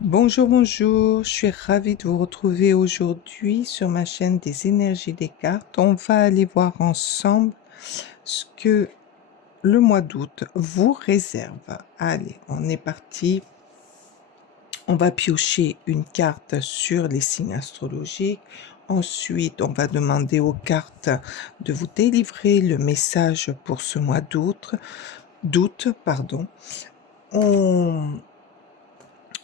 Bonjour, bonjour, je suis ravie de vous retrouver aujourd'hui sur ma chaîne des énergies des cartes. On va aller voir ensemble ce que le mois d'août vous réserve. Allez, on est parti. On va piocher une carte sur les signes astrologiques. Ensuite, on va demander aux cartes de vous délivrer le message pour ce mois d'août, pardon.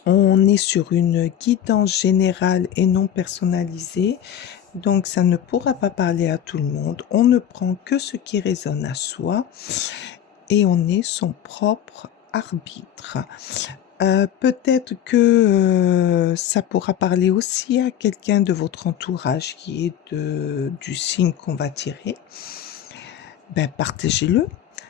On est sur une guidance générale et non personnalisée, donc ça ne pourra pas parler à tout le monde. On ne prend que ce qui résonne à soi et on est son propre arbitre. Peut-être que ça pourra parler aussi à quelqu'un de votre entourage qui est du signe qu'on va tirer. Ben, partagez-le.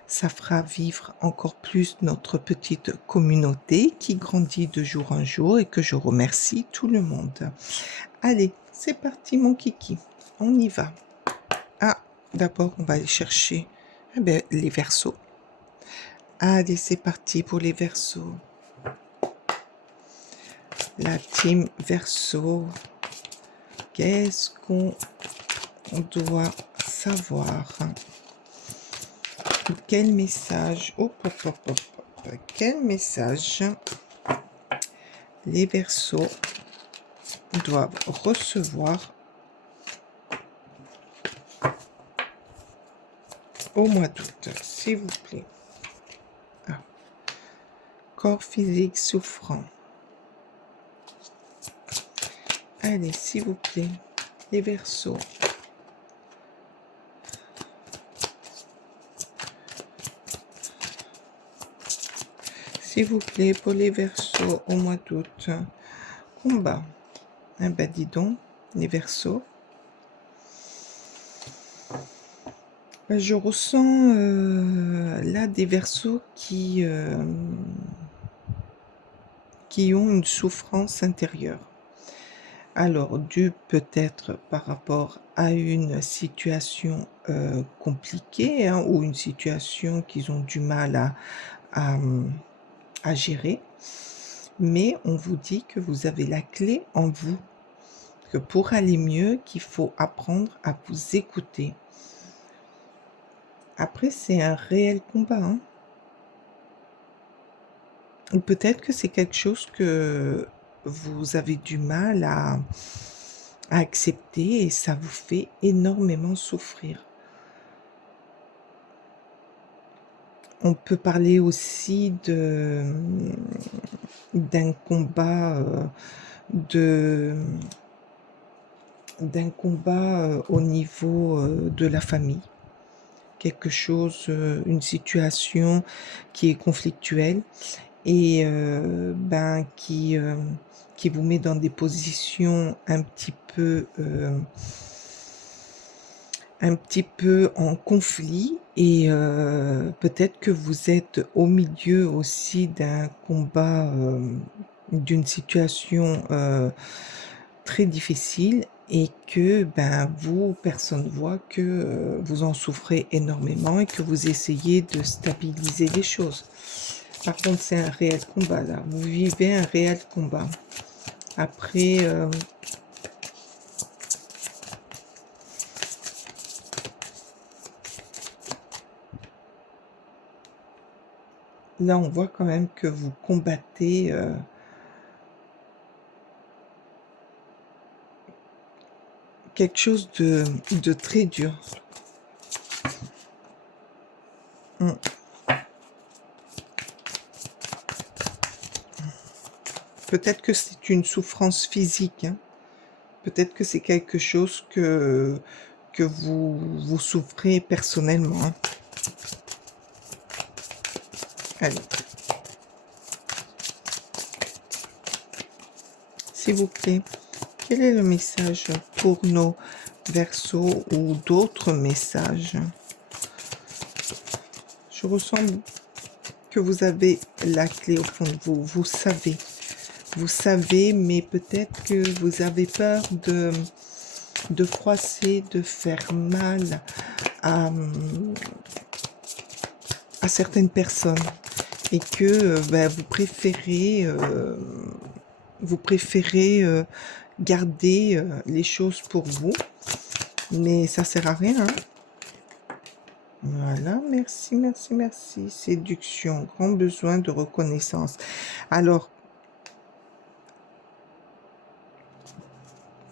Ça fera vivre encore plus notre petite communauté qui grandit de jour en jour et que je remercie tout le monde. Allez, c'est parti mon kiki, on y va. Ah, d'abord on va aller chercher les Verseaux. Allez, c'est parti pour les Verseaux. La team Verseau. Qu'est-ce qu'on doit savoir? Quel message? Quel message les Verseaux doivent recevoir au mois d'août, s'il vous plaît? Corps physique souffrant. Allez, s'il vous plaît, les Verseaux. S'il vous plaît, pour les Verseaux au mois d'août. Combat. Eh ben, dis donc, les Verseaux. Je ressens là des Verseaux qui ont une souffrance intérieure. Alors, dû peut-être par rapport à une situation compliquée ou une situation qu'ils ont du mal à gérer, mais on vous dit que vous avez la clé en vous, que pour aller mieux, qu'il faut apprendre à vous écouter. Après, c'est un réel combat, hein. Ou peut-être que c'est quelque chose que vous avez du mal à accepter et ça vous fait énormément souffrir. On peut parler aussi d'un combat au niveau de la famille. Quelque chose, une situation qui est conflictuelle et qui vous met dans des positions un petit peu en conflit et peut-être que vous êtes au milieu aussi d'un combat, d'une situation très difficile et que vous, personne voit que vous en souffrez énormément et que vous essayez de stabiliser les choses. Par contre, c'est un réel combat là. Vous vivez un réel combat. Après, là, on voit quand même que vous combattez quelque chose de très dur. Peut-être que c'est une souffrance physique, hein. Peut-être que c'est quelque chose que vous souffrez personnellement, hein. Allez. S'il vous plaît, quel est le message pour nos Verseaux ou d'autres messages? Je ressens que vous avez la clé au fond de vous. Vous savez, mais peut-être que vous avez peur de froisser, de faire mal à certaines personnes et que vous préférez Vous préférez garder les choses pour vous, mais ça sert à rien, hein. Voilà, merci, merci, merci. Séduction, grand besoin de reconnaissance. Alors,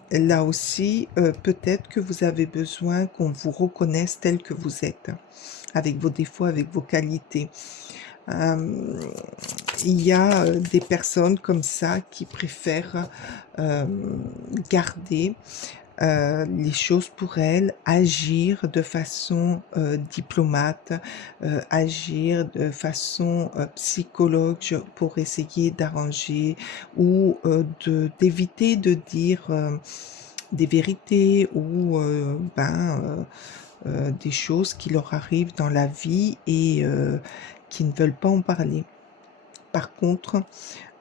là aussi, peut-être que vous avez besoin qu'on vous reconnaisse tel que vous êtes, avec vos défauts, avec vos qualités. Il y a des personnes comme ça qui préfèrent garder les choses pour elles, agir de façon diplomate, agir de façon psychologue pour essayer d'arranger ou d'éviter de dire des vérités ou des choses qui leur arrivent dans la vie et qui ne veulent pas en parler. Par contre,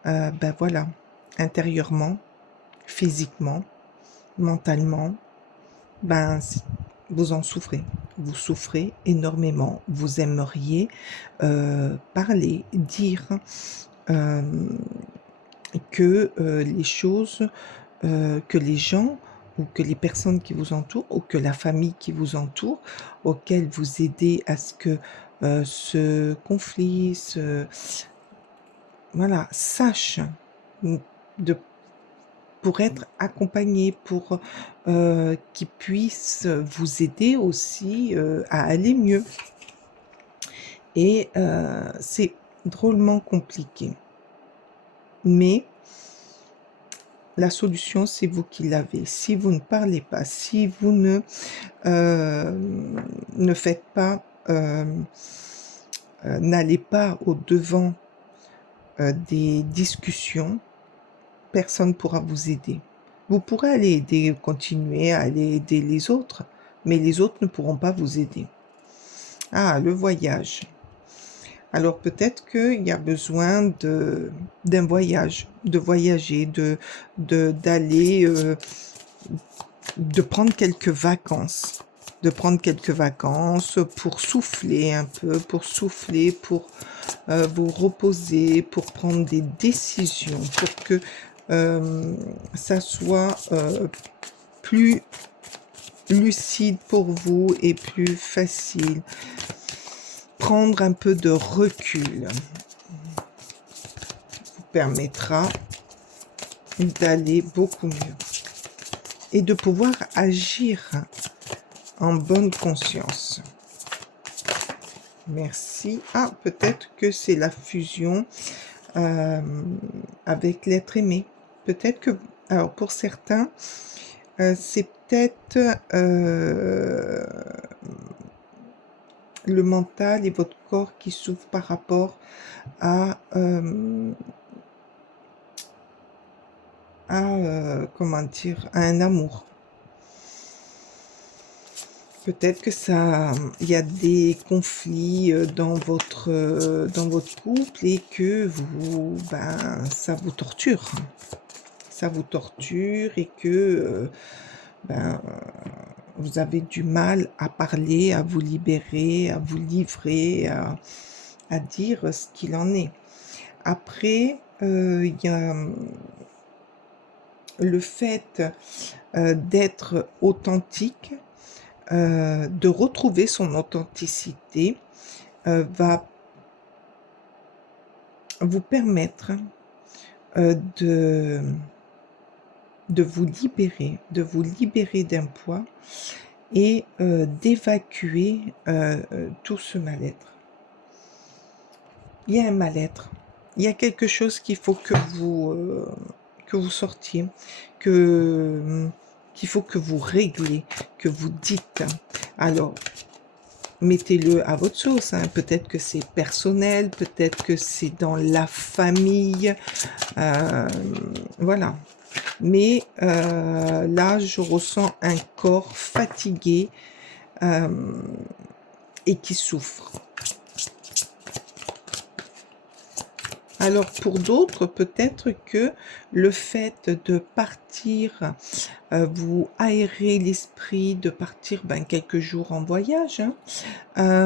voilà, intérieurement, physiquement, mentalement, vous en souffrez. Vous souffrez énormément. Vous aimeriez parler, dire que les choses, que les gens ou que les personnes qui vous entourent ou que la famille qui vous entoure, auquel vous aidez à ce que ce conflit, voilà, sache de pour être accompagné, pour qu'ils puissent vous aider aussi à aller mieux. Et c'est drôlement compliqué. Mais la solution, c'est vous qui l'avez. Si vous ne parlez pas, si vous ne faites pas, n'allez pas au-devant des discussions, personne ne pourra vous aider. Vous pourrez aller aider, continuer à aller aider les autres, mais les autres ne pourront pas vous aider. Ah, le voyage. Alors peut-être qu'il y a besoin d'un voyage, de voyager, d'aller, de prendre quelques vacances. De prendre quelques vacances pour souffler un peu, pour souffler, pour vous reposer, pour prendre des décisions, pour que ça soit plus lucide pour vous et plus facile. Prendre un peu de recul vous permettra d'aller beaucoup mieux et de pouvoir agir en bonne conscience. Merci. Ah, peut-être que c'est la fusion avec l'être aimé. Peut-être que, alors pour certains, c'est peut-être le mental et votre corps qui souffrent par rapport à comment dire, à un amour. Peut-être que il y a des conflits dans votre couple et que ça vous torture. Ça vous torture et que vous avez du mal à parler, à vous libérer, à vous livrer, à dire ce qu'il en est. Après, il y a le fait d'être authentique, de retrouver son authenticité, va vous permettre de vous libérer d'un poids et d'évacuer tout ce mal-être. Il y a un mal-être, il y a quelque chose qu'il faut que vous sortiez, qu'il faut que vous réglez, que vous dites. Alors, mettez-le à votre sauce, hein. Peut-être que c'est personnel, peut-être que c'est dans la famille, voilà. Mais là, je ressens un corps fatigué et qui souffre. Alors pour d'autres, peut-être que le fait de partir, vous aérer l'esprit, de partir quelques jours en voyage, hein,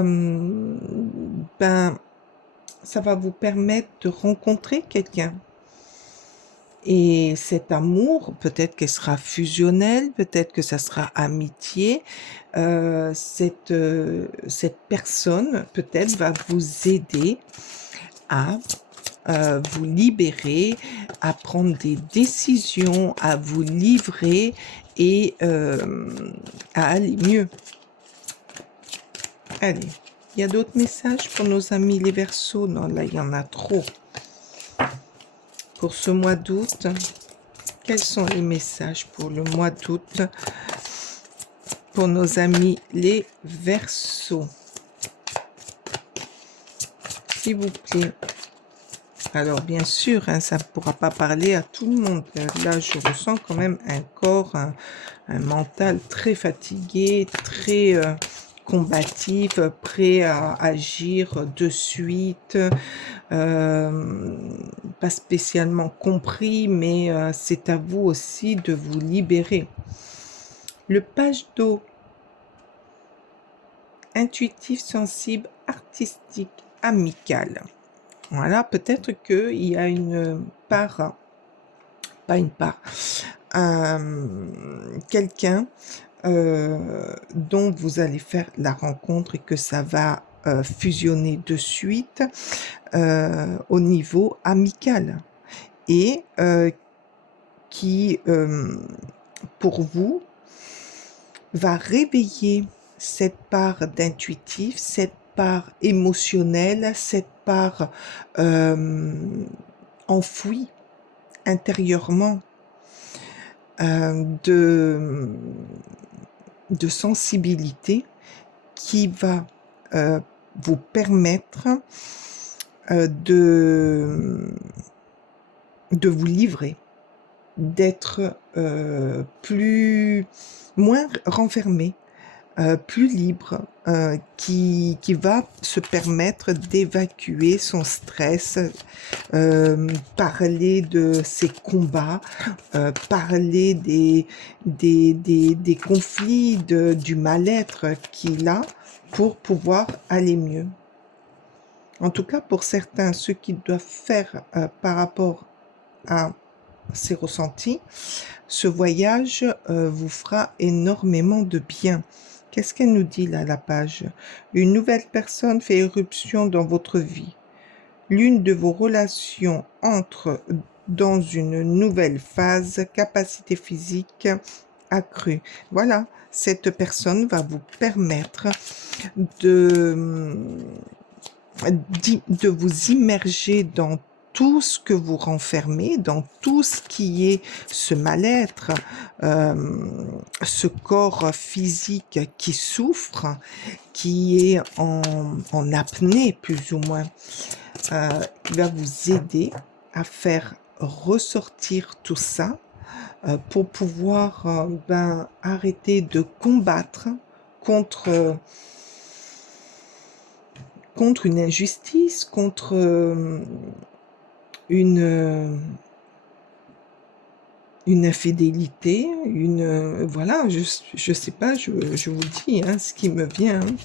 ça va vous permettre de rencontrer quelqu'un Et cet amour, peut-être qu'elle sera fusionnelle, peut-être que ça sera amitié. Cette personne, peut-être, va vous aider à vous libérer, à prendre des décisions, à vous livrer et à aller mieux. Allez, il y a d'autres messages pour nos amis les Verseaux? Non, là, il y en a trop. Pour ce mois d'août, quels sont les messages pour le mois d'août pour nos amis les Verseaux? S'il vous plaît. Alors, bien sûr, hein, ça ne pourra pas parler à tout le monde. Là, je ressens quand même un corps, un mental très fatigué, très combatif, prêt à agir de suite, pas spécialement compris, mais c'est à vous aussi de vous libérer. Le page d'eau, intuitif, sensible, artistique, amical. Voilà, peut-être qu'il y a une part, pas une part, quelqu'un dont vous allez faire la rencontre et que ça va fusionner de suite au niveau amical et qui, pour vous, va réveiller cette part d'intuitif, cette part émotionnelle, cette part enfouie intérieurement de sensibilité qui va vous permettre de vous livrer, d'être moins renfermé, plus libre, qui va se permettre d'évacuer son stress, parler de ses combats, parler des conflits, du mal-être qu'il a pour pouvoir aller mieux. En tout cas, pour certains, ceux qui doivent faire par rapport à ces ressentis, ce voyage vous fera énormément de bien. Qu'est-ce qu'elle nous dit là, la page? Une nouvelle personne fait éruption dans votre vie. L'une de vos relations entre dans une nouvelle phase, capacité physique accrue. Voilà, cette personne va vous permettre de vous immerger dans tout ce que vous renfermez, dans tout ce qui est ce mal-être, ce corps physique qui souffre, qui est en apnée plus ou moins. Il va vous aider à faire ressortir tout ça pour pouvoir arrêter de combattre contre une injustice, contre une infidélité, voilà, je sais pas, je vous dis hein, ce qui me vient, hein,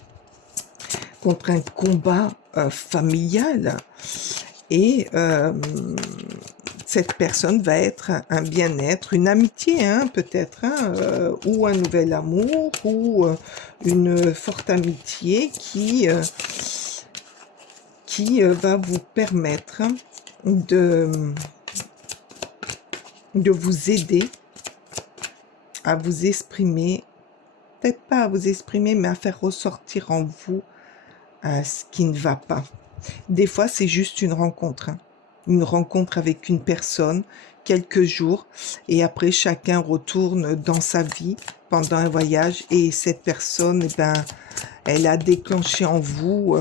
contre un combat familial. Et cette personne va être un bien-être, une amitié hein, peut-être, hein, ou un nouvel amour, ou une forte amitié qui va vous permettre de vous aider à vous exprimer, peut-être pas à vous exprimer, mais à faire ressortir en vous ce qui ne va pas. Des fois, c'est juste une rencontre. Hein. Une rencontre avec une personne, quelques jours, et après, chacun retourne dans sa vie pendant un voyage, et cette personne, eh ben, elle a déclenché en vous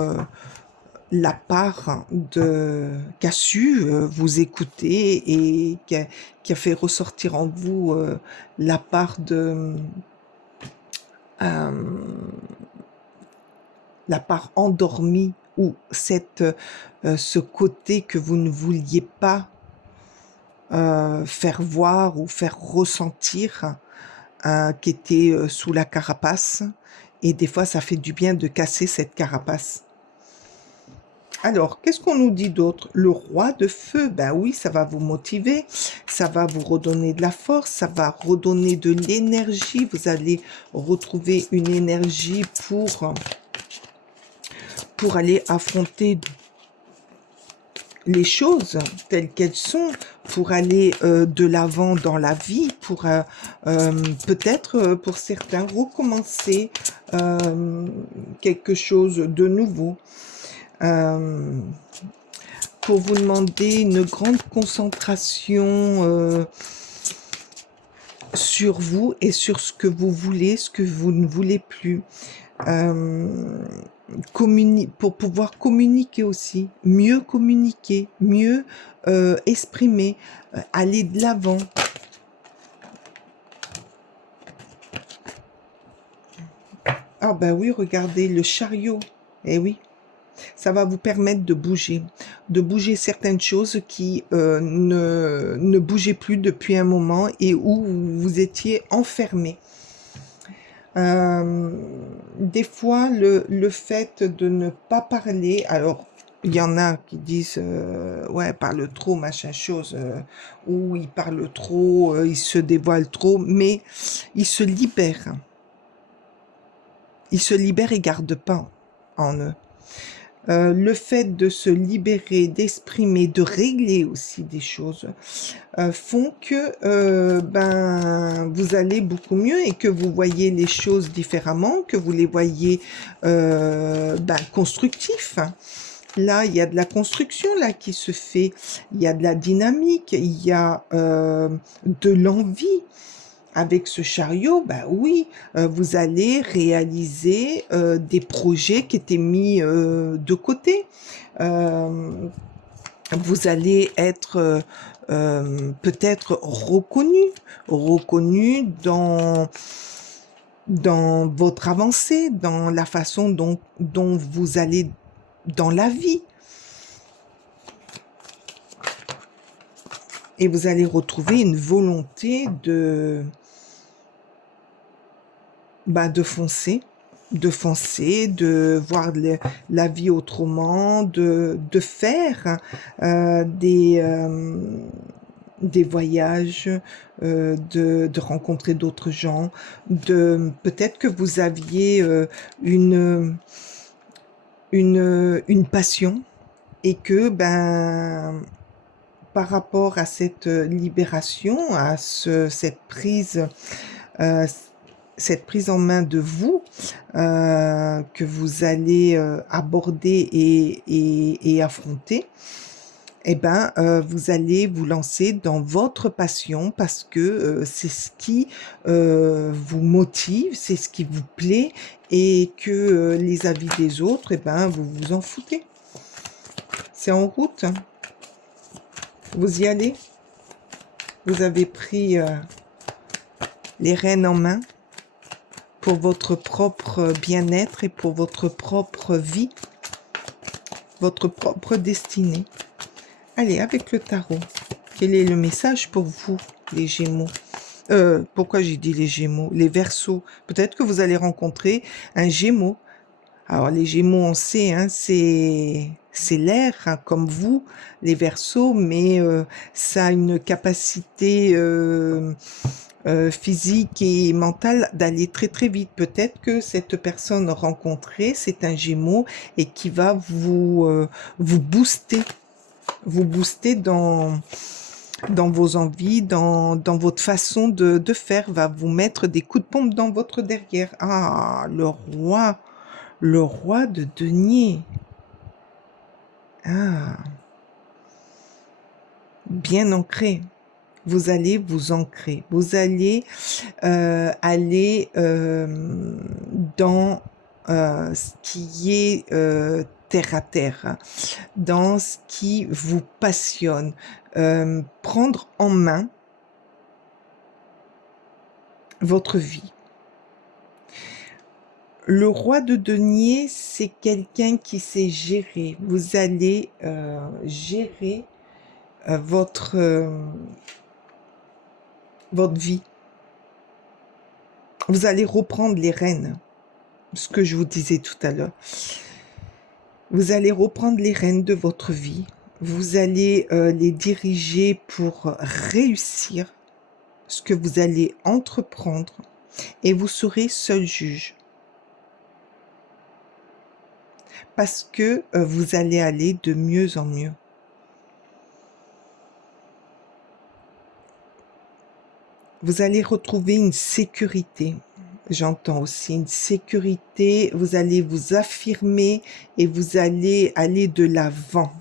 la part qui a su vous écouter et qui a fait ressortir en vous la part la part endormie ou ce côté que vous ne vouliez pas faire voir ou faire ressentir, qui était sous la carapace. Et des fois, ça fait du bien de casser cette carapace. Alors, qu'est-ce qu'on nous dit d'autre? Le roi de feu, ben oui, ça va vous motiver, ça va vous redonner de la force, ça va redonner de l'énergie. Vous allez retrouver une énergie pour aller affronter les choses telles qu'elles sont, pour aller de l'avant dans la vie, pour peut-être pour certains recommencer quelque chose de nouveau. Pour vous demander une grande concentration sur vous et sur ce que vous voulez, ce que vous ne voulez plus. Pour pouvoir communiquer aussi, mieux exprimer, aller de l'avant. Ah ben oui, regardez, le chariot. Eh oui, ça va vous permettre de bouger certaines choses qui ne bougeaient plus depuis un moment et où vous étiez enfermé. Des fois, le fait de ne pas parler, alors il y en a qui disent ouais, parle trop, machin chose, ou il parle trop, il se dévoile trop, mais il se libère. Ils se libèrent et gardent pas en eux. Le fait de se libérer, d'exprimer, de régler aussi des choses, font que vous allez beaucoup mieux et que vous voyez les choses différemment, que vous les voyez constructifs. Là, il y a de la construction là qui se fait, il y a de la dynamique, il y a de l'envie. Avec ce chariot, bah oui, vous allez réaliser des projets qui étaient mis de côté. Vous allez être peut-être reconnu dans votre avancée, dans la façon dont vous allez dans la vie. Et vous allez retrouver une volonté de foncer, de voir la vie autrement, de faire des voyages, de rencontrer d'autres gens, peut-être que vous aviez une passion et que par rapport à cette libération, à euh, cette prise en main de vous que vous allez aborder et affronter, vous allez vous lancer dans votre passion parce que c'est ce qui vous motive, c'est ce qui vous plaît et que les avis des autres, vous vous en foutez. C'est en route. Vous y allez. Vous avez pris les rênes en main pour votre propre bien-être et pour votre propre vie, votre propre destinée. Allez, avec le tarot, quel est le message pour vous, les Gémeaux? Pourquoi j'ai dit les Gémeaux? Les Verseaux. Peut-être que vous allez rencontrer un Gémeaux. Alors, les Gémeaux, on sait, hein, c'est l'air, hein, comme vous, les Verseaux, mais ça a une capacité physique et mentale d'aller très très vite. Peut-être que cette personne rencontrée, c'est un Gémeaux et qui va vous booster dans vos envies, dans votre façon de faire, va vous mettre des coups de pompe dans votre derrière. Ah, le roi de denier. Ah, bien ancré. Vous allez vous ancrer. Vous allez aller dans ce qui est terre à terre, dans ce qui vous passionne, prendre en main votre vie. Le roi de denier, c'est quelqu'un qui sait gérer. Vous allez gérer votre vie. Vous allez reprendre les rênes, ce que je vous disais tout à l'heure. Vous allez reprendre les rênes de votre vie. Vous allez les diriger pour réussir ce que vous allez entreprendre et vous serez seul juge. Parce que vous allez aller de mieux en mieux. Vous allez retrouver une sécurité. J'entends aussi une sécurité. Vous allez vous affirmer et vous allez aller de l'avant.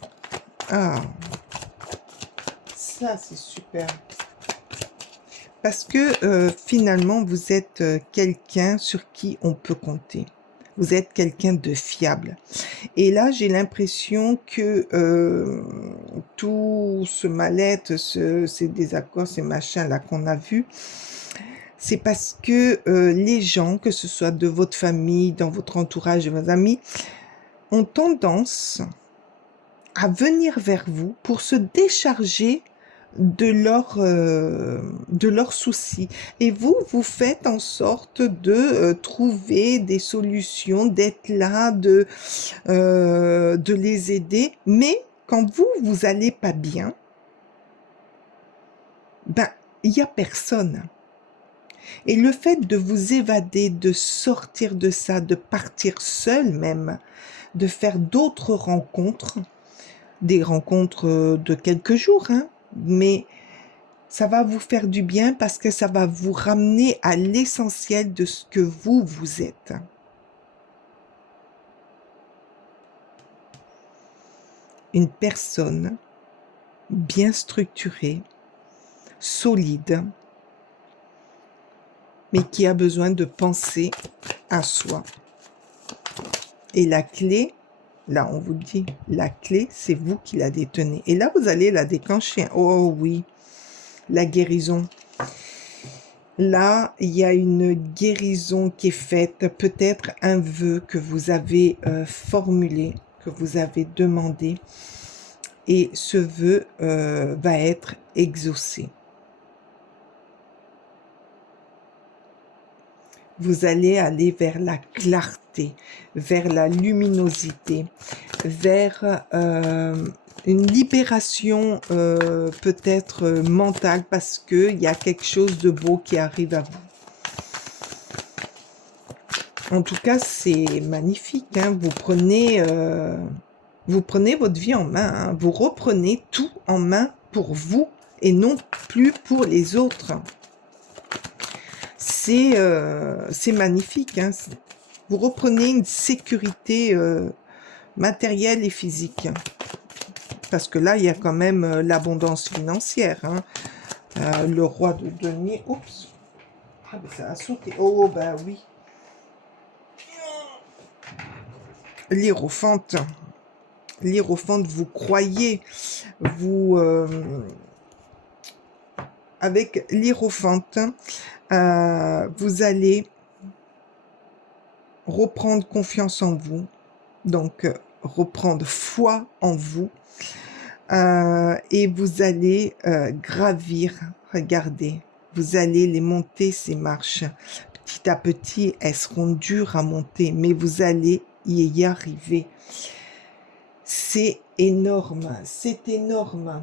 Ah, ça c'est super. Parce que finalement, vous êtes quelqu'un sur qui on peut compter. Vous êtes quelqu'un de fiable. Et là, j'ai l'impression que tout ce mal-être, ces désaccords, ces machins-là qu'on a vus, c'est parce que les gens, que ce soit de votre famille, dans votre entourage, de vos amis, ont tendance à venir vers vous pour se décharger de leurs soucis. Et vous, vous faites en sorte de trouver des solutions, d'être là, de les aider. Mais quand vous allez pas bien, ben, il n'y a personne. Et le fait de vous évader, de sortir de ça, de partir seul même, de faire d'autres rencontres, des rencontres de quelques jours, hein, mais ça va vous faire du bien parce que ça va vous ramener à l'essentiel de ce que vous êtes. Une personne bien structurée, solide, mais qui a besoin de penser à soi. Et la clé, là on vous le dit, la clé c'est vous qui la détenez. Et là vous allez la déclencher. Oh oui, la guérison. Là, il y a une guérison qui est faite, peut-être un vœu que vous avez formulé, que vous avez demandé, et ce vœu va être exaucé. Vous allez aller vers la clarté, vers la luminosité, vers une libération peut-être mentale parce qu'il y a quelque chose de beau qui arrive à vous. En tout cas, c'est magnifique. Hein. Vous prenez votre vie en main. Hein. Vous reprenez tout en main pour vous et non plus pour les autres. C'est magnifique. Hein. Vous reprenez une sécurité matérielle et physique. Parce que là, il y a quand même l'abondance financière. Hein. Le roi de denier. Oups. Ah, ben ça a sauté. Oh, ben oui. L'hiérophante. L'hiérophante, vous croyez. Vous... avec l'hiérophante, vous allez reprendre confiance en vous. Donc, reprendre foi en vous. Et vous allez gravir, regardez, vous allez les monter ces marches. Petit à petit, elles seront dures à monter, mais vous allez y arriver. C'est énorme, c'est énorme.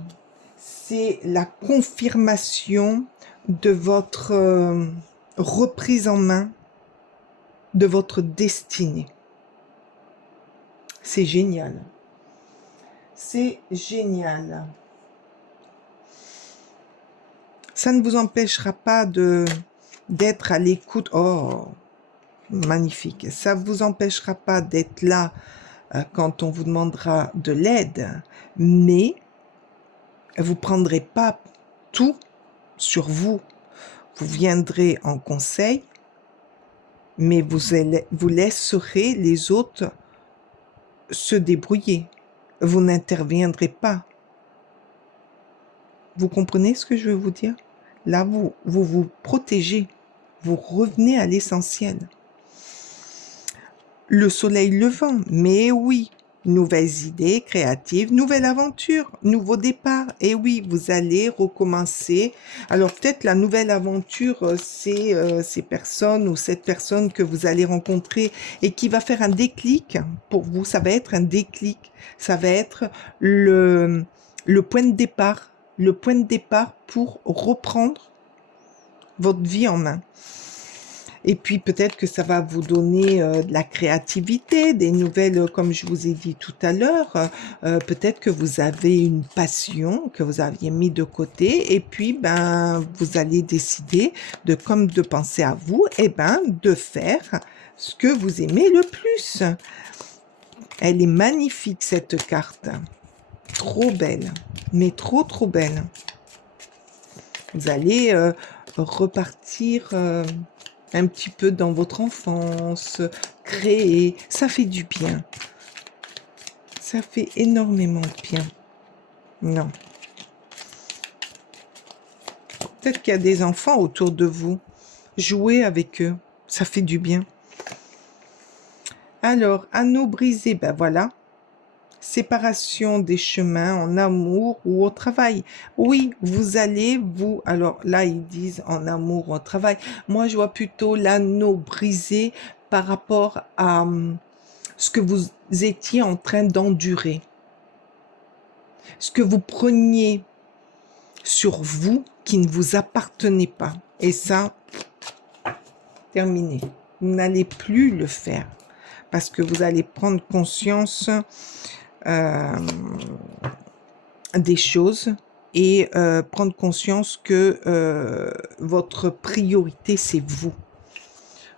C'est la confirmation de votre reprise en main, de votre destinée. C'est génial. C'est génial. Ça ne vous empêchera pas d'être à l'écoute. Oh, magnifique. Ça ne vous empêchera pas d'être là quand on vous demandera de l'aide, mais vous ne prendrez pas tout sur vous. Vous viendrez en conseil, mais vous laisserez les autres se débrouiller. Vous n'interviendrez pas. Vous comprenez ce que je veux vous dire? Là, vous protégez. Vous revenez à l'essentiel. Le soleil levant, mais oui, Nouvelles idées créatives, nouvelle aventure, nouveau départ. Et oui, vous allez recommencer. Alors peut-être la nouvelle aventure, c'est ces personnes ou cette personne que vous allez rencontrer et qui va faire un déclic pour vous. Ça va être un déclic. Ça va être le point de départ. Le point de départ pour reprendre votre vie en main. Et puis peut-être que ça va vous donner de la créativité, des nouvelles, comme je vous ai dit tout à l'heure. Peut-être que vous avez une passion que vous aviez mis de côté et puis ben vous allez décider comme de penser à vous et ben de faire ce que vous aimez le plus. Elle est magnifique cette carte. Trop belle, mais trop belle. Vous allez repartir un petit peu dans votre enfance, créer, ça fait du bien. Ça fait énormément de bien. Non. Peut-être qu'il y a des enfants autour de vous. Jouez avec eux, ça fait du bien. Alors, anneau brisé, ben voilà. Séparation des chemins en amour ou au travail. Oui, vous allez, alors là, ils disent en amour ou au travail. Moi, je vois plutôt l'anneau brisé par rapport à ce que vous étiez en train d'endurer. Ce que vous preniez sur vous qui ne vous appartenait pas. Et ça, terminé. Vous n'allez plus le faire parce que vous allez prendre conscience des choses et prendre conscience que votre priorité, c'est vous.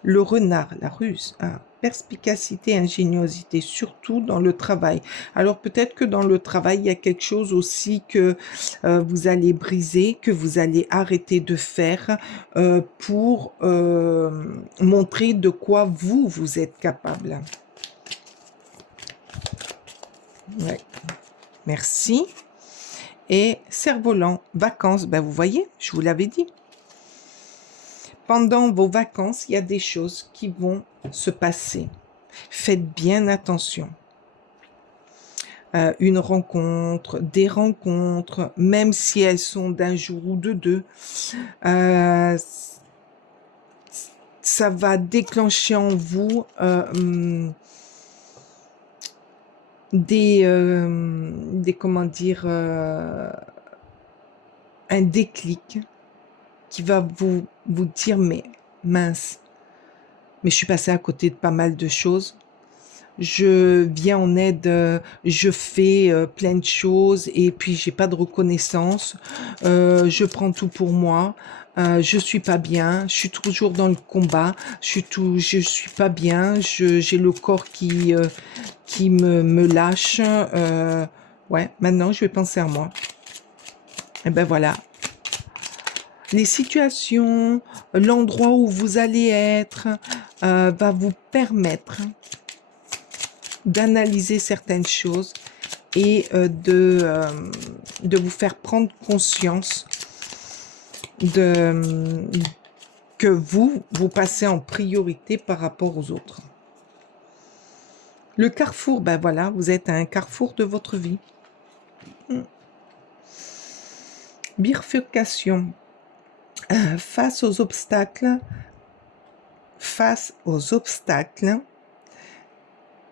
Le renard, la ruse, perspicacité, ingéniosité, surtout dans le travail. Alors peut-être que dans le travail, il y a quelque chose aussi que vous allez briser, que vous allez arrêter de faire pour montrer de quoi vous êtes capable. Ouais. Merci. Et cerf-volant, vacances, ben vous voyez, je vous l'avais dit. Pendant vos vacances, il y a des choses qui vont se passer. Faites bien attention. Une rencontre, des rencontres, même si elles sont d'un jour ou de deux, ça va déclencher en vous comment dire, un déclic qui va vous dire, mais mince, mais je suis passée à côté de pas mal de choses. Je viens en aide, je fais plein de choses et puis j'ai pas de reconnaissance. Je prends tout pour moi. Je suis pas bien. Je suis toujours dans le combat. Je suis pas bien. J'ai le corps qui me lâche. Ouais, maintenant je vais penser à moi. Et ben voilà. Les situations, l'endroit où vous allez être, va vous permettre d'analyser certaines choses et de vous faire prendre conscience que vous passez en priorité par rapport aux autres. Le carrefour, ben voilà, vous êtes à un carrefour de votre vie. Bifurcation. Face aux obstacles,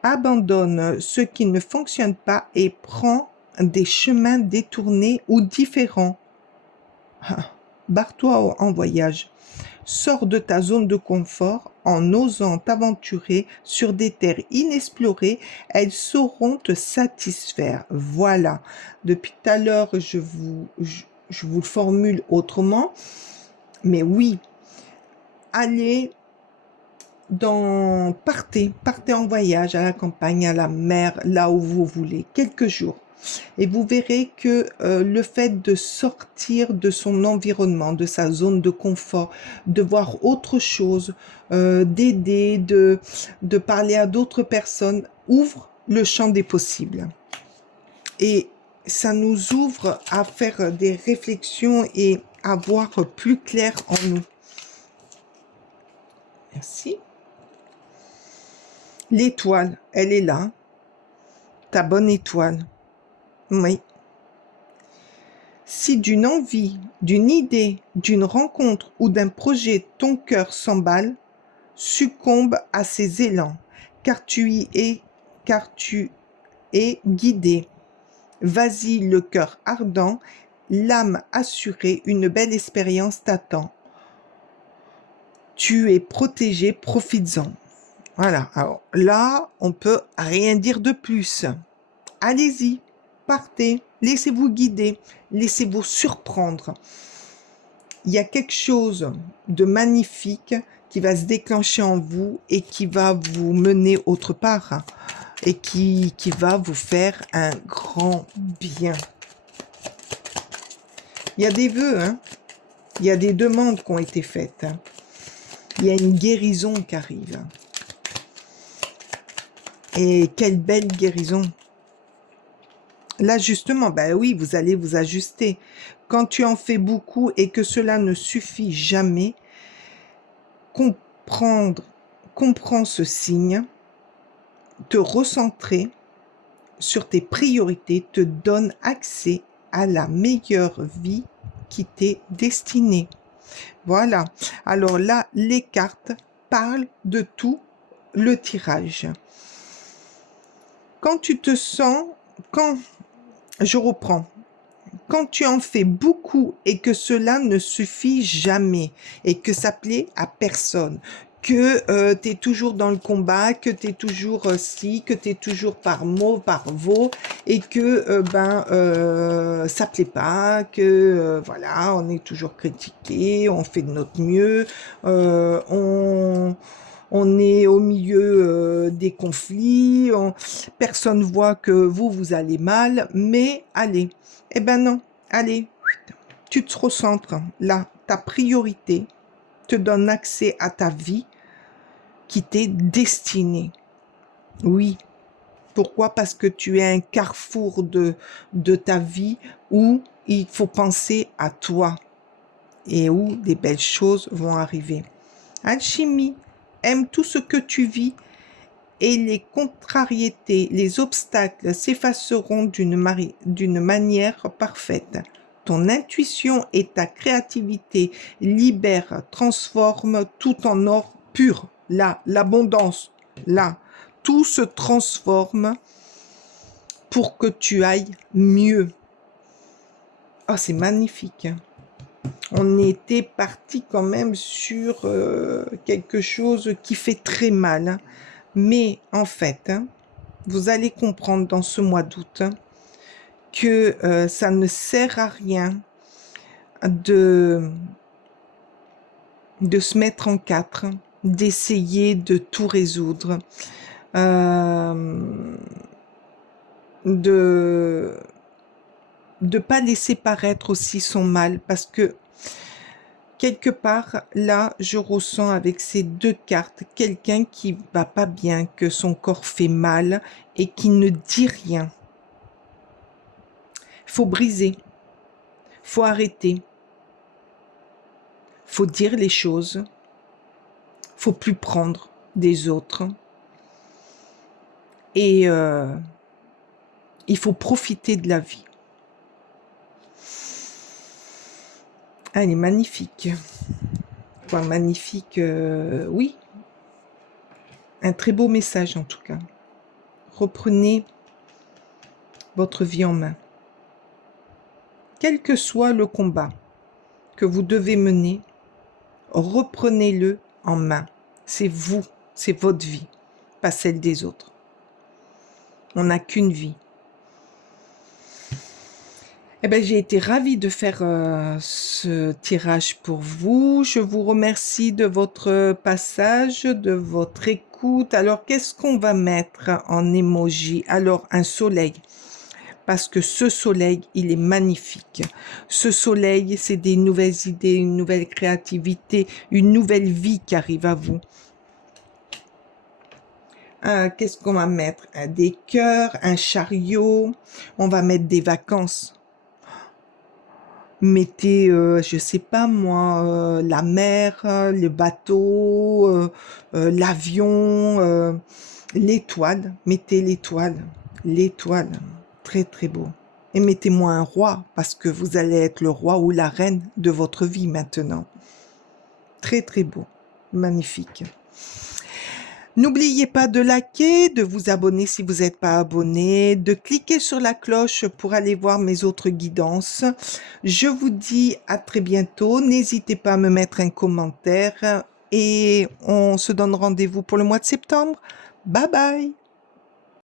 abandonne ce qui ne fonctionne pas et prend des chemins détournés ou différents. Barre-toi en voyage. Sors de ta zone de confort en osant t'aventurer sur des terres inexplorées. Elles sauront te satisfaire. Voilà. Depuis tout à l'heure, je vous le formule autrement. Mais oui, allez partez en voyage à la campagne, à la mer, là où vous voulez, quelques jours. Et vous verrez que le fait de sortir de son environnement, de sa zone de confort, de voir autre chose, d'aider, de parler à d'autres personnes, ouvre le champ des possibles. Et ça nous ouvre à faire des réflexions et à voir plus clair en nous. Merci. L'étoile, elle est là. ta bonne étoile. Oui. Si d'une envie, d'une idée, d'une rencontre ou d'un projet, ton cœur s'emballe, succombe à ces élans, car tu es guidé. Vas-y, le cœur ardent, l'âme assurée, une belle expérience t'attend. Tu es protégé, profites-en. Voilà, alors là, on peut rien dire de plus. Allez-y, partez, laissez-vous guider, laissez-vous surprendre. Il y a quelque chose de magnifique qui va se déclencher en vous et qui va vous mener autre part et qui va vous faire un grand bien. Il y a des vœux, hein. Il y a des demandes qui ont été faites. Il y a une guérison qui arrive. Et quelle belle guérison! Là, justement, ben oui, vous allez vous ajuster. Quand tu en fais beaucoup et que cela ne suffit jamais, comprends ce signe, te recentrer sur tes priorités te donne accès à la meilleure vie qui t'est destinée. Voilà. Alors là, les cartes parlent de tout le tirage. Quand tu te sens, je reprends, quand tu en fais beaucoup et que cela ne suffit jamais et que ça plaît à personne, que tu es toujours dans le combat, que tu es toujours que tu es toujours par mot, par veau, et que ça plaît pas, que voilà, on est toujours critiqué, on fait de notre mieux, on est au milieu des conflits, personne voit que vous allez mal, mais allez, eh ben non, allez, tu te recentres, là, ta priorité te donne accès à ta vie qui t'est destinée. Oui. Pourquoi? Parce que tu es un carrefour de ta vie où il faut penser à toi et où des belles choses vont arriver. Alchimie, aime tout ce que tu vis et les contrariétés, les obstacles s'effaceront d'une manière parfaite. Ton intuition et ta créativité libèrent, transforment tout en or pur. Là, l'abondance, là, tout se transforme pour que tu ailles mieux. Oh, c'est magnifique. On était parti quand même sur quelque chose qui fait très mal. Mais en fait, vous allez comprendre dans ce mois d'août que ça ne sert à rien de se mettre en quatre, d'essayer de tout résoudre, de pas laisser paraître aussi son mal, parce que quelque part, là, je ressens avec ces deux cartes quelqu'un qui va pas bien, que son corps fait mal et qui ne dit rien. Faut briser, faut arrêter, faut dire les choses, faut plus prendre des autres et il faut profiter de la vie. Ah, elle est magnifique. Enfin, magnifique, oui. Un très beau message en tout cas. Reprenez votre vie en main. Quel que soit le combat que vous devez mener, reprenez-le en main. C'est vous, c'est votre vie, pas celle des autres. On n'a qu'une vie. Eh ben, j'ai été ravie de faire ce tirage pour vous. Je vous remercie de votre passage, de votre écoute. Alors, qu'est-ce qu'on va mettre en emoji? Alors, un soleil. Parce que ce soleil, il est magnifique. Ce soleil, c'est des nouvelles idées, une nouvelle créativité, une nouvelle vie qui arrive à vous. Qu'est-ce qu'on va mettre? Des cœurs, un chariot. On va mettre des vacances. Mettez, je sais pas moi, la mer, le bateau, l'avion, l'étoile. Mettez l'étoile. L'étoile, très très beau. Et mettez-moi un roi, parce que vous allez être le roi ou la reine de votre vie maintenant. Très très beau, magnifique. N'oubliez pas de liker, de vous abonner si vous n'êtes pas abonné, de cliquer sur la cloche pour aller voir mes autres guidances. Je vous dis à très bientôt. N'hésitez pas à me mettre un commentaire et on se donne rendez-vous pour le mois de septembre. Bye bye!